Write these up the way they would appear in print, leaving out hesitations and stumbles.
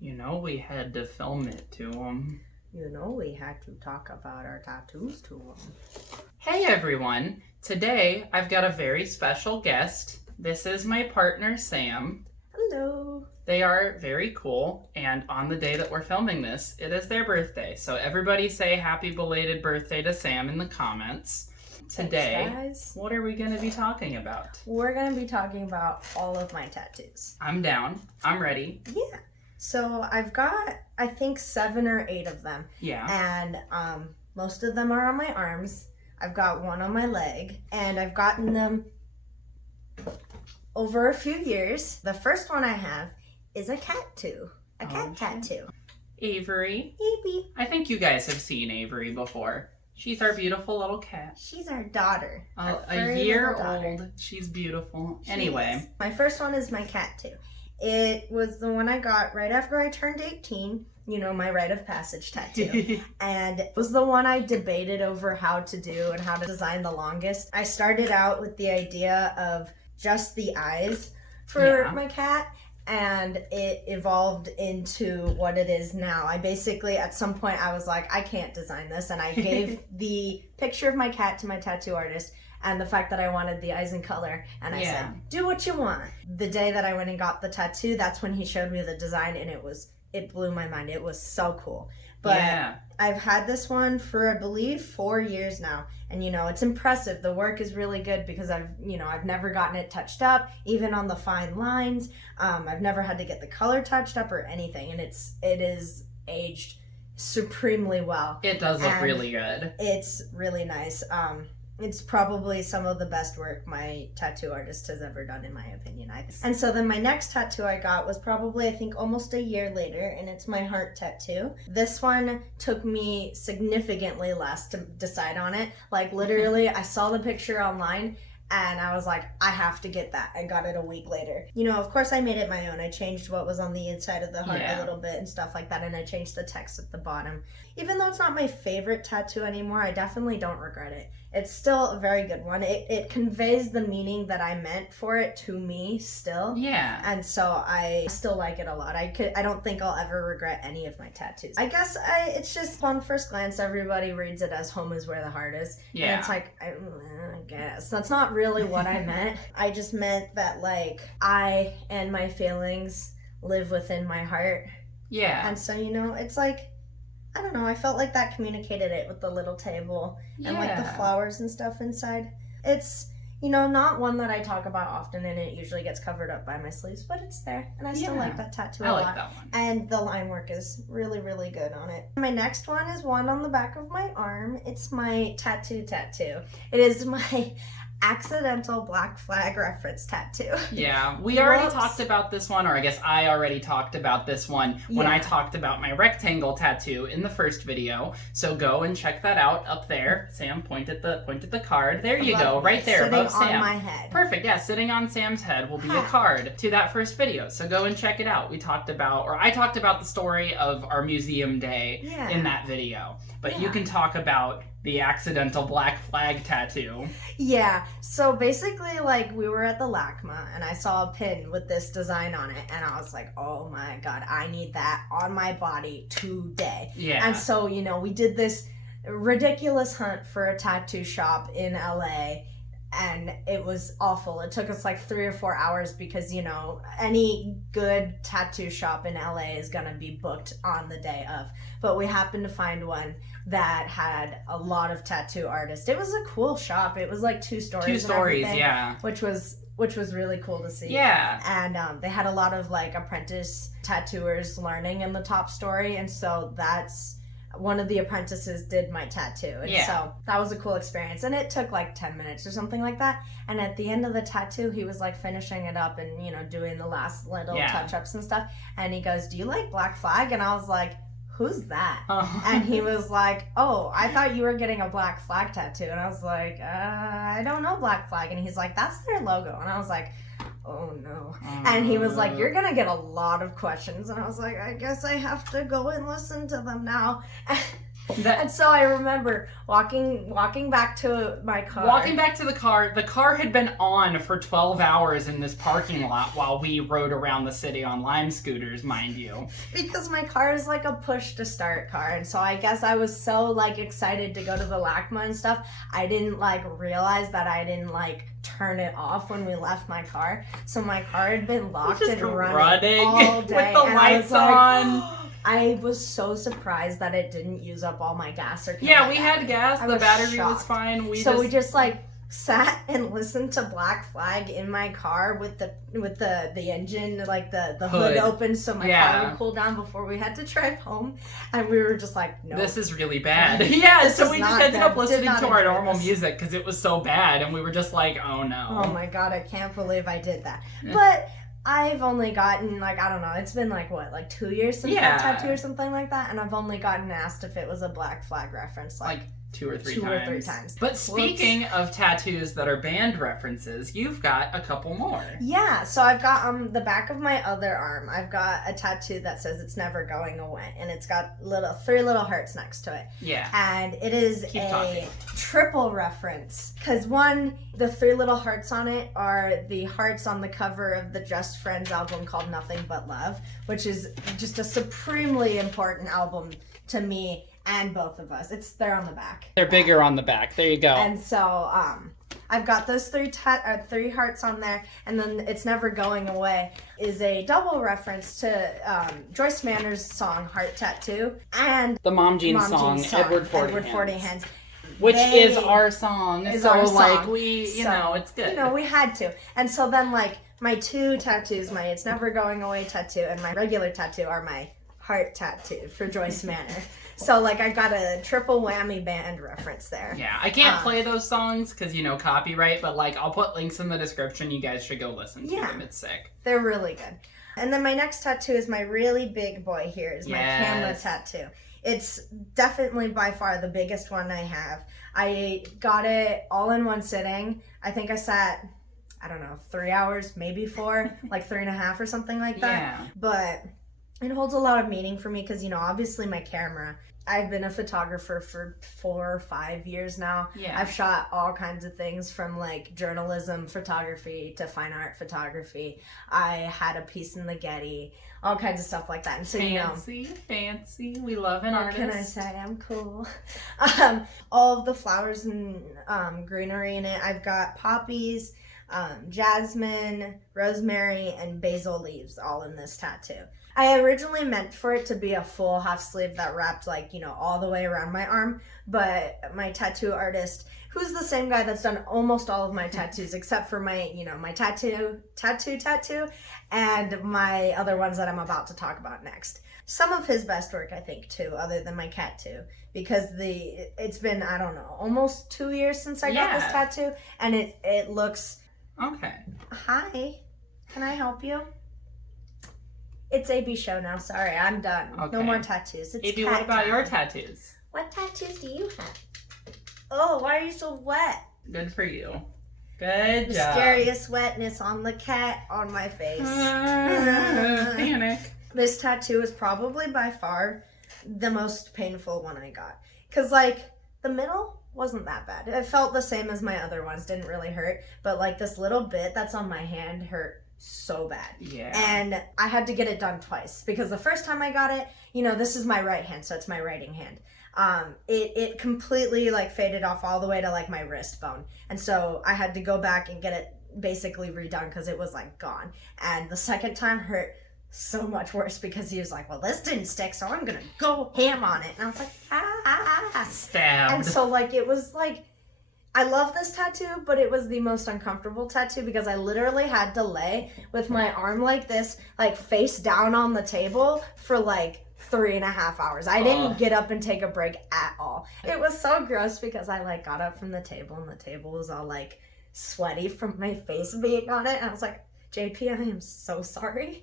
You know we had to film it to them. You know we had to talk about our tattoos to them. Hey everyone! Today I've got a very special guest. This is my partner Sam. Hello. They are very cool, and on the day that we're filming this, it is their birthday. So everybody say happy belated birthday to Sam in the comments. Today, Thanks, guys. What are we going to be talking about? We're going to be talking about all of my tattoos. I'm down. I'm ready. Yeah. So I've got, I think, 7 or 8 of them. Yeah. And most of them are on my arms. I've got one on my leg. And I've gotten them over a few years. The first one I have is a cat tattoo. Avery. Avery. I think you guys have seen Avery before. She's our beautiful little cat. She's our daughter. A year old. She's beautiful. Anyway. My first one is my cat tattoo. It was the one I got right after I turned 18. You know, my rite of passage tattoo. And it was the one I debated over how to do and how to design the longest. I started out with the idea of just the eyes for my cat, and it evolved into what it is now. I basically, at some point, I was like, I can't design this, and I gave the picture of my cat to my tattoo artist, and the fact that I wanted the eyes in color, and I said, do what you want. The day that I went and got the tattoo, that's when he showed me the design, and it blew my mind. It was so cool. But I've had this one for, I believe, 4 years now. And, you know, it's impressive. The work is really good because I've never gotten it touched up, even on the fine lines. I've never had to get the color touched up or anything. And it is aged supremely well. It does look really good. It's really nice. It's probably some of the best work my tattoo artist has ever done, in my opinion. And so then my next tattoo I got was probably, I think, almost a year later, and it's my heart tattoo. This one took me significantly less to decide on it. Like, literally, I saw the picture online, and I was like, I have to get that. I got it a week later. You know, of course I made it my own. I changed what was on the inside of the heart a little bit and stuff like that, and I changed the text at the bottom. Even though it's not my favorite tattoo anymore, I definitely don't regret it. It's still a very good one. It conveys the meaning that I meant for it to me still. Yeah. And so I still like it a lot. I don't think I'll ever regret any of my tattoos. I guess it's just, on first glance, everybody reads it as home is where the heart is. Yeah. And it's like, I guess. That's not really what I meant. I just meant that, like, I and my feelings live within my heart. Yeah. And so, you know, it's like, I don't know, I felt like that communicated it with the little table and like the flowers and stuff inside. It's, you know, not one that I talk about often, and it usually gets covered up by my sleeves, but it's there, and I still like that tattoo a lot. I like that one. And the line work is really, really good on it. My next one is one on the back of my arm. It's my tattoo. It is my accidental Black Flag reference tattoo. Yeah, we already talked about this one, or I guess I already talked about this one when I talked about my rectangle tattoo in the first video. So go and check that out up there. Sam, point at the card. There you go, right there above Sam. Sitting on my head. Perfect. Yeah, sitting on Sam's head will be a card to that first video. So go and check it out. I talked about the story of our museum day in that video. But you can talk about the accidental Black Flag tattoo. Yeah, so basically, like, we were at the LACMA, and I saw a pin with this design on it, and I was like, oh my god, I need that on my body today. Yeah. And so, you know, we did this ridiculous hunt for a tattoo shop in LA, and it was awful. It took us like 3 or 4 hours because, you know, any good tattoo shop in LA is gonna be booked on the day of. But we happened to find one that had a lot of tattoo artists. It was a cool shop. It was like 2 stories. 2 stories, yeah. Which was really cool to see. Yeah. And they had a lot of like apprentice tattooers learning in the top story, and so that's one of the apprentices did my tattoo. And so that was a cool experience. And it took like 10 minutes or something like that. And at the end of the tattoo, he was like finishing it up and, you know, doing the last little touch-ups and stuff. And he goes, do you like Black Flag? And I was like, who's that? And he was like, oh, I thought you were getting a Black Flag tattoo. And I was like, I don't know Black Flag. And he's like, that's their logo. And I was like, oh no. And he was like, you're gonna get a lot of questions. And I was like, I guess I have to go and listen to them now. And so I remember walking back to my car. Walking back to the car had been on for 12 hours in this parking lot while we rode around the city on Lime scooters, mind you. Because my car is like a push to start car, and so I guess I was so like excited to go to the LACMA and stuff, I didn't like realize that I didn't like turn it off when we left my car. So my car had been locked and running all day with the lights on. I was so surprised that it didn't use up all my gas or Yeah, we had gas. The battery was fine. We just like sat and listened to Black Flag in my car with the engine, like the hood open, so my car would cool down before we had to drive home. And we were just like, no, this is really bad. So we just ended up listening to our normal music because it was so bad, and we were just like, oh no. Oh my god, I can't believe I did that. But I've only gotten, like, I don't know, it's been like, what, like 2 years since that tattoo or something like that, and I've only gotten asked if it was a Black Flag reference, like two or three times. But speaking of tattoos that are band references, you've got a couple more. Yeah, so I've got the back of my other arm, I've got a tattoo that says it's never going away, and it's got three little hearts next to it. Yeah. And it is triple reference, because one, the three little hearts on it are the hearts on the cover of the Just Friends album called Nothing But Love, which is just a supremely important album to me and both of us. They're on the back. They're bigger on the back. There you go. And so I've got those three hearts on there, and then It's Never Going Away is a double reference to Joyce Manor's song Heart Tattoo and the Mom Jeans song Edward Forty Hands. Which is our song. It's good. We had to. And so then like my two tattoos, my It's Never Going Away tattoo and my regular tattoo are my heart tattoo for Joyce Manor. So, like, I got a triple whammy band reference there. Yeah, I can't play those songs because, copyright, but, like, I'll put links in the description. You guys should go listen to them. It's sick. They're really good. And then my next tattoo is my really big boy here. Is my camera tattoo. It's definitely by far the biggest one I have. I got it all in one sitting. I think I sat, 3 hours, maybe 4, like 3.5 or something like that. Yeah. But it holds a lot of meaning for me because, obviously my camera, I've been a photographer for 4 or 5 years now. Yeah. I've shot all kinds of things from like journalism photography to fine art photography. I had a piece in the Getty, all kinds of stuff like that. And so, fancy. We love an artist. What can I say? I'm cool. All of the flowers and greenery in it. I've got poppies, jasmine, rosemary, and basil leaves all in this tattoo. I originally meant for it to be a full half sleeve that wrapped all the way around my arm, but my tattoo artist, who's the same guy that's done almost all of my tattoos except for my, my tattoo, and my other ones that I'm about to talk about next. Some of his best work, I think, too, other than my cat too, because it's been, almost 2 years since I got this tattoo, and it looks... Okay. Hi, can I help you? It's AB show now. Sorry, I'm done. Okay. No more tattoos. It's AB, what about your tattoos? What tattoos do you have? Oh, why are you so wet? Good for you. Good job. Mysterious wetness on the cat on my face. Panic. This tattoo is probably by far the most painful one I got. Because, the middle wasn't that bad. It felt the same as my other ones. Didn't really hurt. But, this little bit that's on my hand hurt so bad. Yeah. And I had to get it done twice because the first time I got it, this is my right hand, so it's my writing hand. It completely faded off all the way to my wrist bone. And so I had to go back and get it basically redone because it was gone. And the second time hurt so much worse because he was like, well, this didn't stick, so I'm gonna go ham on it. And I was like, stabbed. And so it was I love this tattoo, but it was the most uncomfortable tattoo because I literally had to lay with my arm like this, face down on the table for 3.5 hours. I didn't get up and take a break at all. It was so gross because I got up from the table and the table was all sweaty from my face being on it. And I was like, JP, I am so sorry.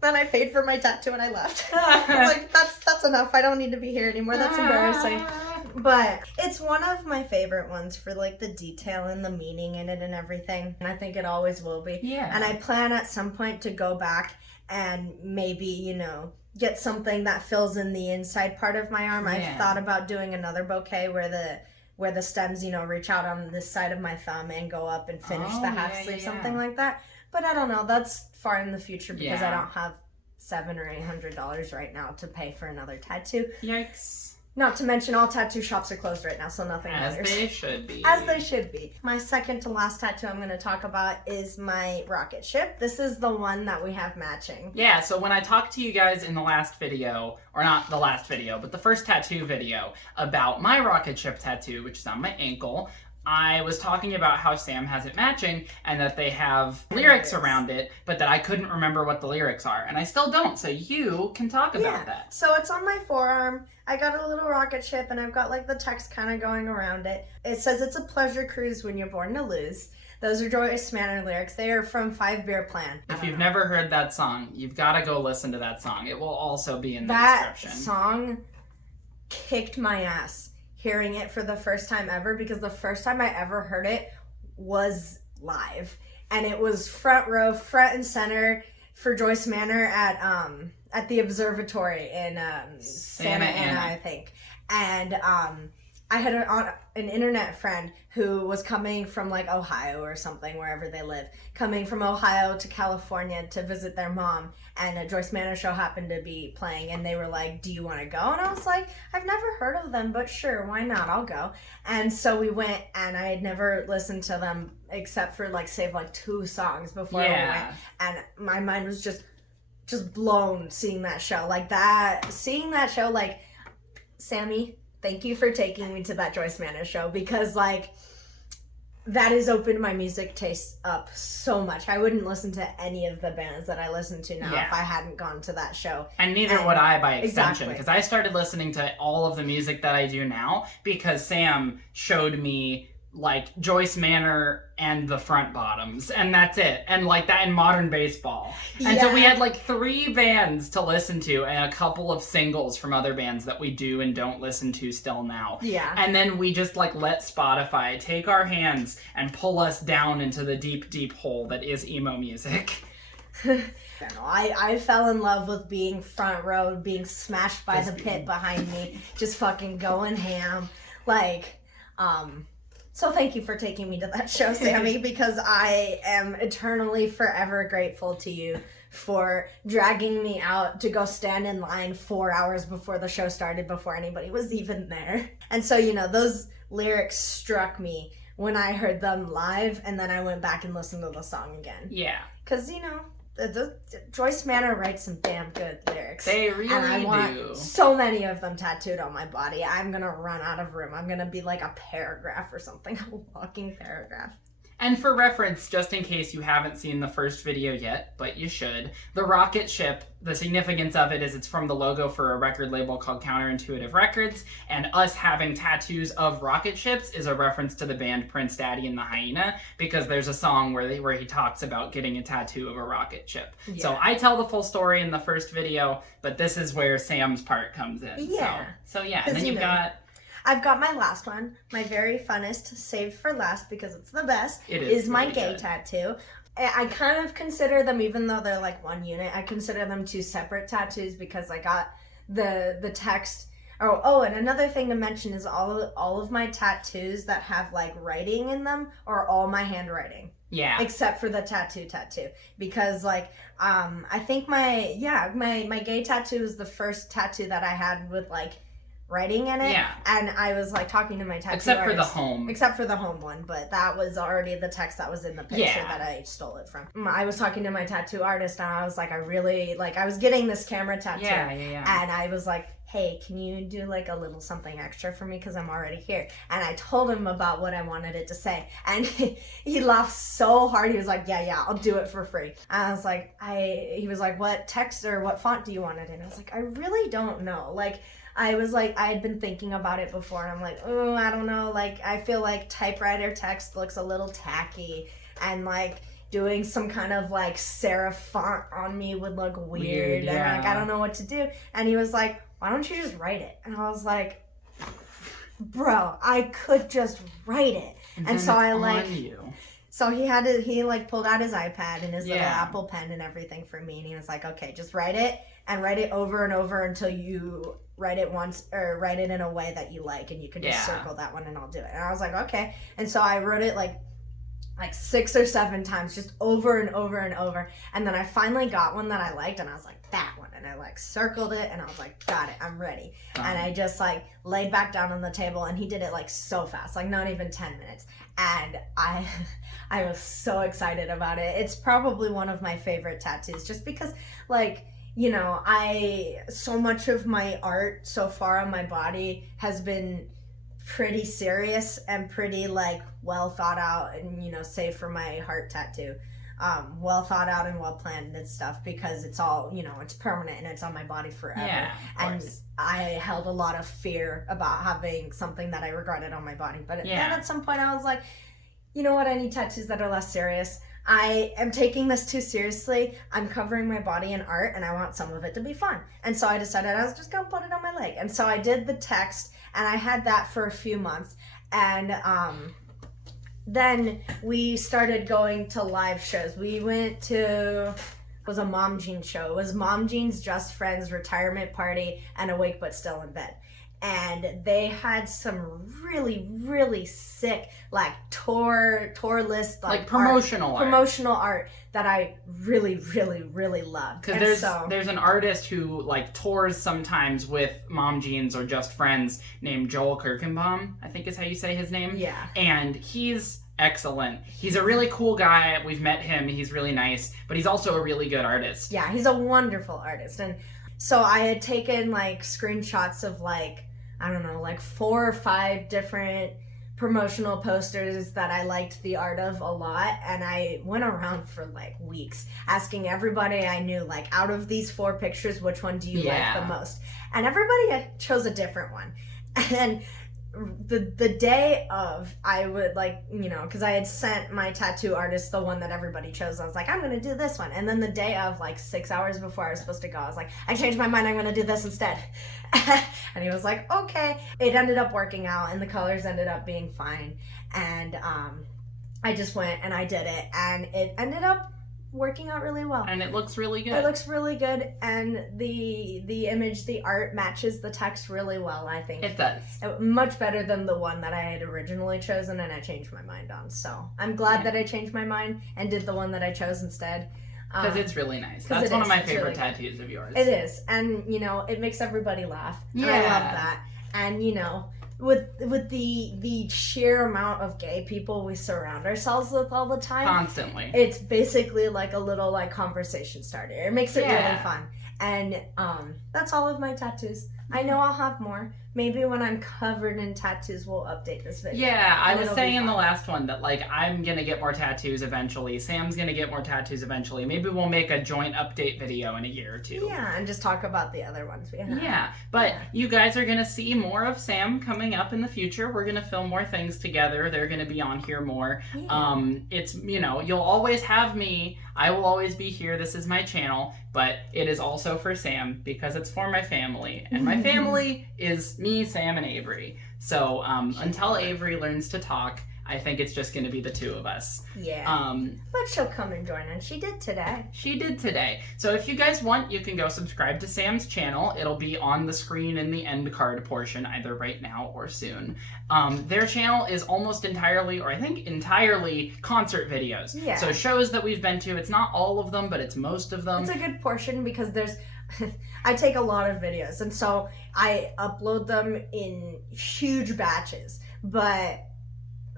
Then I paid for my tattoo and I left. I was like, that's enough. I don't need to be here anymore. That's embarrassing. But it's one of my favorite ones for like the detail and the meaning in it and everything. And I think it always will be. Yeah. And I plan at some point to go back and maybe, you know, get something that fills in the inside part of my arm. I've thought about doing another bouquet where the stems, you know, reach out on this side of my thumb and go up and finish the half sleeve, something like that. But I don't know. That's far in the future because I don't have $700 or $800 right now to pay for another tattoo. Yikes. Not to mention all tattoo shops are closed right now, so nothing matters. As they should be. As they should be. My second to last tattoo I'm going to talk about is my rocket ship. This is the one that we have matching. Yeah, so when I talked to you guys in the last video, or not the last video, but the first tattoo video about my rocket ship tattoo, which is on my ankle, I was talking about how Sam has it matching and that they have lyrics around it, but that I couldn't remember what the lyrics are. And I still don't, so you can talk about that. So it's on my forearm. I got a little rocket ship and I've got like the text kind of going around it. It says it's a pleasure cruise when you're born to lose. Those are Joyce Manor lyrics. They are from 5 Beer Plan. If you've never heard that song, you've got to go listen to that song. It will also be in the description. That song kicked my ass. Hearing it for the first time ever, because the first time I ever heard it was live, and it was front row, front and center for Joyce Manor at the observatory in Santa Ana, I think. And I had an internet friend who was coming from like Ohio or something, wherever they live, coming from Ohio to California to visit their mom, and a Joyce Manor show happened to be playing, and they were like, do you want to go? And I was like, I've never heard of them, but sure, why not? I'll go. And so we went, and I had never listened to them except for like save like 2 songs before we went, and my mind was just blown seeing that show. Seeing that show, like, Sammy, thank you for taking me to that Joyce Manor show, because like that has opened my music taste up so much. I wouldn't listen to any of the bands that I listen to now if I hadn't gone to that show. And neither would I by extension, because I started listening to all of the music that I do now because Sam showed me like Joyce Manor and the Front Bottoms, and that's it. And like that in modern baseball. And so we had like 3 bands to listen to and a couple of singles from other bands that we do and don't listen to still now. Yeah. And then we just like let Spotify take our hands and pull us down into the deep, deep hole that is emo music. I fell in love with being front row, being smashed by the pit behind me, just fucking going ham. Like, so thank you for taking me to that show, Sammy, because I am eternally forever grateful to you for dragging me out to go stand in line 4 hours before the show started, before anybody was even there. And so, you know, those lyrics struck me when I heard them live, and then I went back and listened to the song again. Yeah. Because, you know, the Joyce Manor writes some damn good lyrics. They really do. And I want so many of them tattooed on my body. I'm going to run out of room. I'm going to be like a paragraph or something. A walking paragraph. And for reference, just in case you haven't seen the first video yet, but you should, the rocket ship, the significance of it is it's from the logo for a record label called Counterintuitive Records, and us having tattoos of rocket ships is a reference to the band Prince Daddy and the Hyena, because there's a song where he talks about getting a tattoo of a rocket ship. Yeah. So I tell the full story in the first video, but this is where Sam's part comes in. Yeah. So yeah, and then you've got... I've got my last one, my very funnest, saved for last because it's the best, is my really gay good. tattoo. I kind of consider them, even though they're like one unit, I consider them 2 separate tattoos because I got the text. Oh, and another thing to mention is all of my tattoos that have like writing in them are all my handwriting. Yeah. Except for the tattoo. Because like, I think my gay tattoo is the first tattoo that I had with like writing in it. Yeah. And I was like talking to my tattoo Except artist. for the home one, but that was already the text that was in the picture that I stole it from. I was talking to my tattoo artist and I was like, I was getting this camera tattoo. Yeah. And I was like, hey, can you do like a little something extra for me because I'm already here? And I told him about what I wanted it to say. And he laughed so hard. He was like, yeah, I'll do it for free. And I was like, he was like, what text or what font do you want it in? I was like, I really don't know. Like, I was like, I had been thinking about it before, and I'm like, oh, I don't know. Like, I feel like typewriter text looks a little tacky, and like doing some kind of like serif font on me would look weird. And like, I don't know what to do. And he was like, why don't you just write it? And I was like, bro, I could just write it. And so I like, so he like pulled out his iPad and his little Apple Pen and everything for me. And he was like, okay, just write it and write it over and over until you write it once or write it in a way that you like. And you can just circle that one and I'll do it. And I was like, okay. And so I wrote it like 6 or 7 times, just over and over and over. And then I finally got one that I liked and I was like, that one. And I like circled it and I was like, got it, I'm ready. And I just like laid back down on the table and he did it like so fast, like not even 10 minutes. And I was so excited about it. It's probably one of my favorite tattoos just because like, you know, so much of my art so far on my body has been pretty serious and pretty like well thought out, and you know, save for my heart tattoo, well thought out and well planned and stuff, because it's all, you know, it's permanent and it's on my body forever. And I held a lot of fear about having something that I regretted on my body, but then at some point I was like, you know what, I need tattoos that are less serious. I am taking this too seriously. I'm covering my body in art and I want some of it to be fun. And so I decided I was just gonna put it on my leg. And so I did the text and I had that for a few months. And then we started going to live shows. We went to, it was a Mom Jean show. It was Mom Jean's Just Friends retirement party and Awake But Still in Bed. And they had some really, really sick, like tour list, like promotional art that I really, really, really loved. Because there's an artist who like tours sometimes with Mom Jeans or Just Friends named Joel Kirkenbaum, I think is how you say his name. Yeah. And he's excellent. He's a really cool guy. We've met him. He's really nice, but he's also a really good artist. Yeah, he's a wonderful artist. And so I had taken like screenshots of like, I don't know, like 4 or 5 different promotional posters that I liked the art of a lot. And I went around for like weeks asking everybody I knew, like, out of these 4 pictures, which one do you like the most? And everybody chose a different one. And the day of, I would like, you know, because I had sent my tattoo artist the one that everybody chose. I was like, I'm going to do this one. And then the day of, like 6 hours before I was supposed to go, I was like, I changed my mind. I'm going to do this instead. And he was like, okay. It ended up working out and the colors ended up being fine. And I just went and I did it. And it ended up working out really well. And it looks really good. It looks really good, and the image, the art matches the text really well, I think. It does. Much better than the one that I had originally chosen and I changed my mind on. So I'm glad that I changed my mind and did the one that I chose instead. Because it's really nice. That's one of my favorite tattoos of yours. It is. And, you know, it makes everybody laugh. Yeah. And I love that. And, you know, with the sheer amount of gay people we surround ourselves with all the time, constantly, it's basically like a little like conversation starter. It makes it really fun. And that's all of my tattoos. I know I'll have more. Maybe when I'm covered in tattoos, we'll update this video. Yeah, I was saying in the last one that, like, I'm going to get more tattoos eventually. Sam's going to get more tattoos eventually. Maybe we'll make a joint update video in a year or 2. Yeah, and just talk about the other ones we have. Yeah, but you guys are going to see more of Sam coming up in the future. We're going to film more things together. They're going to be on here more. Yeah. It's, you know, you'll always have me. I will always be here. This is my channel, but it is also for Sam because it's for my family. And my family is me, Sam, and Avery. So until Avery learns to talk, I think it's just going to be the 2 of us. Yeah. But she'll come and join us. She did today. She did today. So if you guys want, you can go subscribe to Sam's channel. It'll be on the screen in the end card portion, either right now or soon. Their channel is almost entirely, or I think entirely, concert videos. Yeah. So shows that we've been to. It's not all of them, but it's most of them. It's a good portion because there's... I take a lot of videos, and so I upload them in huge batches. But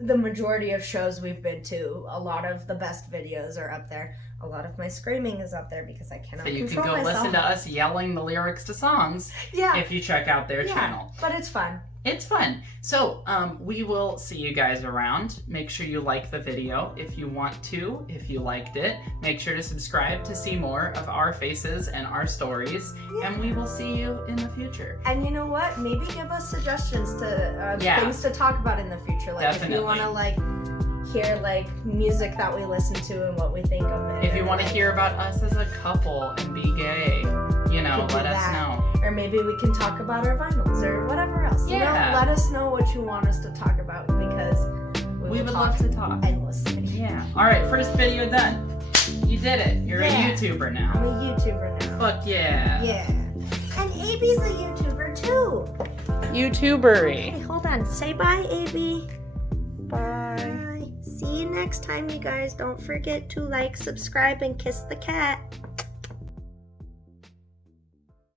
the majority of shows we've been to, a lot of the best videos are up there. A lot of my screaming is up there because I cannot control myself. So you can go listen to us yelling the lyrics to songs if you check out their channel. But it's fun. It's fun. So we will see you guys around. Make sure you like the video if you want to, if you liked it. Make sure to subscribe to see more of our faces and our stories. Yeah. And we will see you in the future. And you know what? Maybe give us suggestions to things to talk about in the future. Like Definitely. If you want to like hear like music that we listen to and what we think of it. If you want to hear about us as a couple and be gay, you know, let us know. Or maybe we can talk about our vinyls or whatever else. Yeah. You know, let us know what you want us to talk about because we would love to talk endlessly. Yeah. All right, first video done. You did it. You're a YouTuber now. I'm a YouTuber now. Fuck yeah. Yeah. And AB's a YouTuber too. YouTubery. Hey, hold on. Say bye, AB. Bye. Bye. See you next time, you guys. Don't forget to like, subscribe, and kiss the cat.